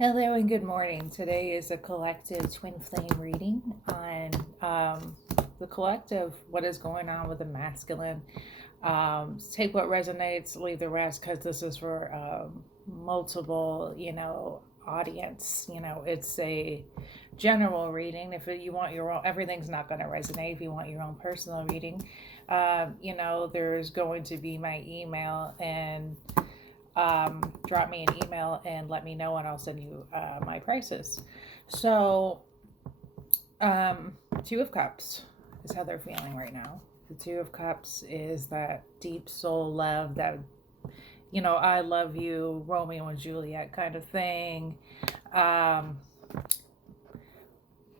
Hello and good morning. Today is a collective twin flame reading on the collective, what is going on with the masculine. Take what resonates, leave the rest, because this is for multiple, audience. It's a general reading. If you want your own, everything's not going to resonate. If you want your own personal reading, there's going to be my email and drop me an email and let me know, and I'll send you my prices. So, Two of Cups is how they're feeling right now. The Two of Cups is that deep soul love, that, I love you, Romeo and Juliet kind of thing.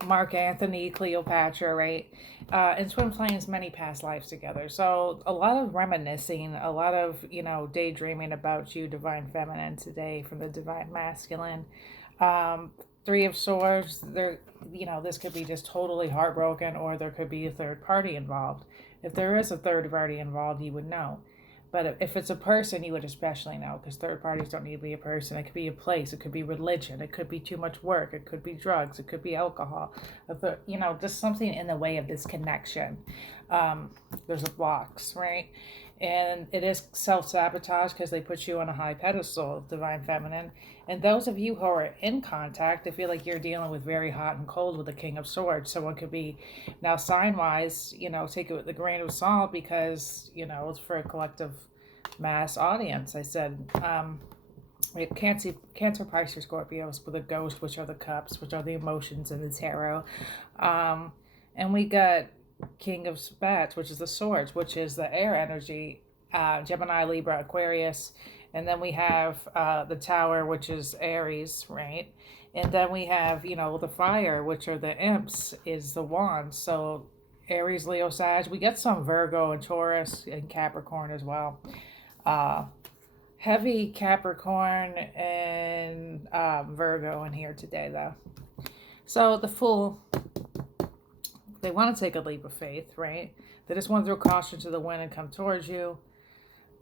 Mark Anthony, Cleopatra, right? And twin flames, many past lives together. So a lot of reminiscing, a lot of, daydreaming about you, divine feminine today from the divine masculine. Three of Swords, this could be just totally heartbroken, or there could be a third party involved. If there is a third party involved, you would know. But if it's a person, you would especially know, because third parties don't need to be a person. It could be a place. It could be religion. It could be too much work. It could be drugs. It could be alcohol. Just something in the way of this connection. There's a box, right? And it is self-sabotage because they put you on a high pedestal, divine feminine. And those of you who are in contact, I feel like you're dealing with very hot and cold with the King of Swords. Someone could be, now sign-wise, take it with a grain of salt, because, it's for a collective mass audience. I said, we have Cancer, Pisces, Scorpios with a ghost, which are the cups, which are the emotions in the tarot. And we got King of Spats, which is the swords, which is the air energy, Gemini, Libra, Aquarius. And then we have the Tower, which is Aries, right? And then we have, the fire, which are the imps, is the wands. So Aries, Leo, Sag. We get some Virgo and Taurus and Capricorn as well. Heavy Capricorn and Virgo in here today, though. So the Fool, they want to take a leap of faith, right? They just want to throw caution to the wind and come towards you,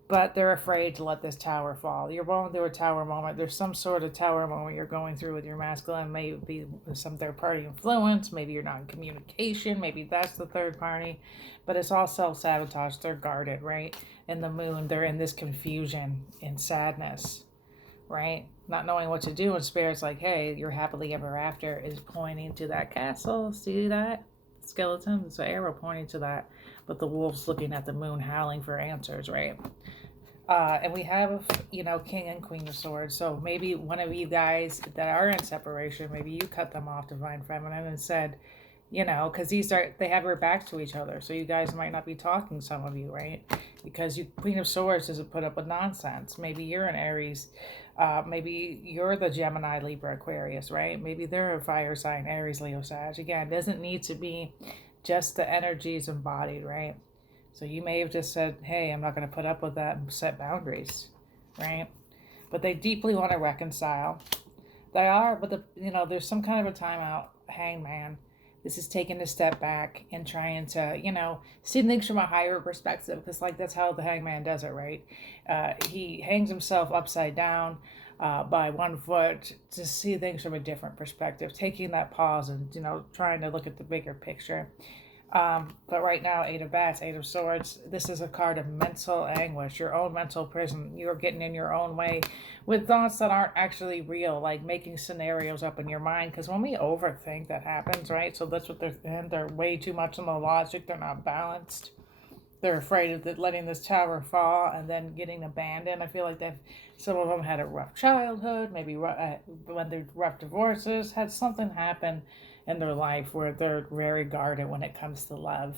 but they're afraid to let this tower fall. You're going through a tower moment. There's some sort of tower moment you're going through with your masculine. Maybe some third party influence. Maybe you're not in communication. Maybe that's the third party, but it's all self-sabotage. They're guarded, right? And the moon, they're in this confusion and sadness, right? Not knowing what to do. And Spirit's like, hey, your happily ever after is pointing to that castle. See that? Skeleton, it's an arrow pointing to that, but the wolf's looking at the moon, howling for answers, right? And we have, King and Queen of Swords. So maybe one of you guys that are in separation, maybe you cut them off, divine feminine, and said, because they have their backs to each other, so you guys might not be talking, some of you, right? Because Queen of Swords doesn't put up with nonsense. Maybe you're an Aries. Maybe you're the Gemini, Libra, Aquarius, right? Maybe they're a fire sign, Aries, Leo, Sag. Again, it doesn't need to be just the energies embodied, right? So you may have just said, hey, I'm not going to put up with that, and set boundaries, right? But they deeply want to reconcile. They are, but there's some kind of a timeout. Hangman. This is taking a step back and trying to, see things from a higher perspective, because that's how the hangman does it, right? He hangs himself upside down by one foot to see things from a different perspective, taking that pause and, trying to look at the bigger picture. But right now, Eight of Bats, Eight of Swords, this is a card of mental anguish, your own mental prison. You're getting in your own way with thoughts that aren't actually real, like making scenarios up in your mind. Because when we overthink, that happens, right? So that's what they're in. They're way too much on the logic. They're not balanced. They're afraid of letting this tower fall and then getting abandoned. I feel like some of them had a rough childhood, maybe when they're rough divorces, had something happen in their life where they're very guarded when it comes to love.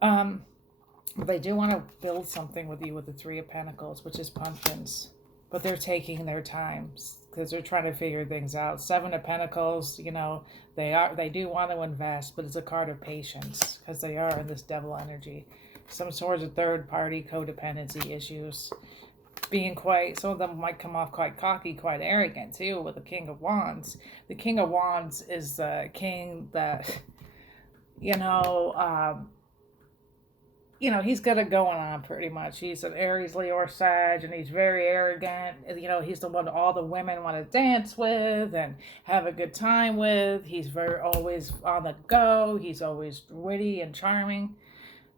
They do want to build something with you with the Three of Pentacles, which is pumpkins, but they're taking their time because they're trying to figure things out. Seven of Pentacles, they do want to invest, but it's a card of patience because they are in this devil energy. Some sort of third party codependency issues. Some of them might come off quite cocky, quite arrogant too, with the King of Wands. The King of Wands is the king that, you know, he's got it going on pretty much. He's an Aries, Leo, or Sag, and he's very arrogant. You know, he's the one all the women want to dance with and have a good time with. He's very always on the go. He's always witty and charming.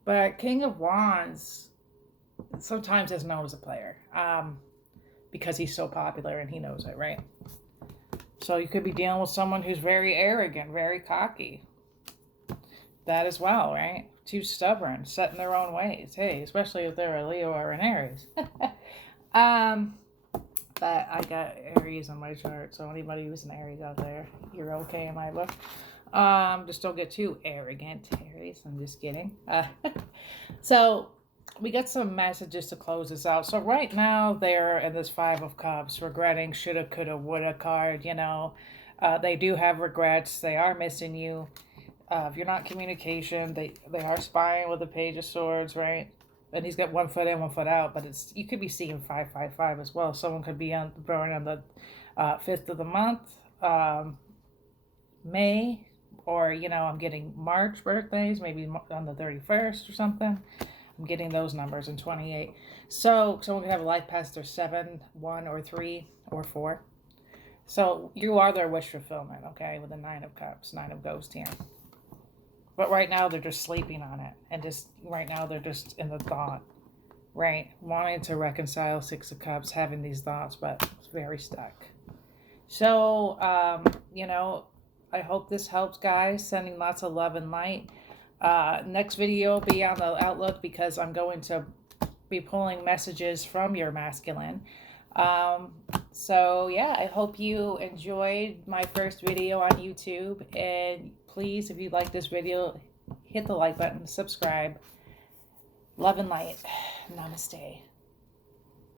But King of Wands sometimes is known as a player because he's so popular and he knows it, right? So you could be dealing with someone who's very arrogant, very cocky. That as well, right? Too stubborn, set in their own ways. Hey, especially if they're a Leo or an Aries. But I got Aries on my chart, so anybody who's an Aries out there, you're okay in my book. Just don't get too arrogant, Aries. I'm just kidding. So we got some messages to close this out. So right now they're in this Five of Cups, regretting shoulda, coulda, woulda card. You know, they do have regrets. They are missing you. If you're not communication, they are spying with the Page of Swords, right? And he's got 1 foot in, 1 foot out. But it's you could be seeing 555 as well. Someone could be born on the 5th of the month, May, or you know, I'm getting March birthdays, maybe on the 31st or something. I'm getting those numbers in 28. So someone could have a life past their 7, 1, or 3, or 4. So you are their wish fulfillment, okay, with the 9 of Cups, 9 of Ghost here. But right now they're just sleeping on it. And just right now they're just in the thought, right? Wanting to reconcile 6 of Cups, having these thoughts, but it's very stuck. So, you know, I hope this helps, guys. Sending lots of love and light. Next video will be on the Outlook because I'm going to be pulling messages from your masculine. So yeah, I hope you enjoyed my first video on YouTube, and please, if you like this video, hit the like button, subscribe. Love and light. Namaste.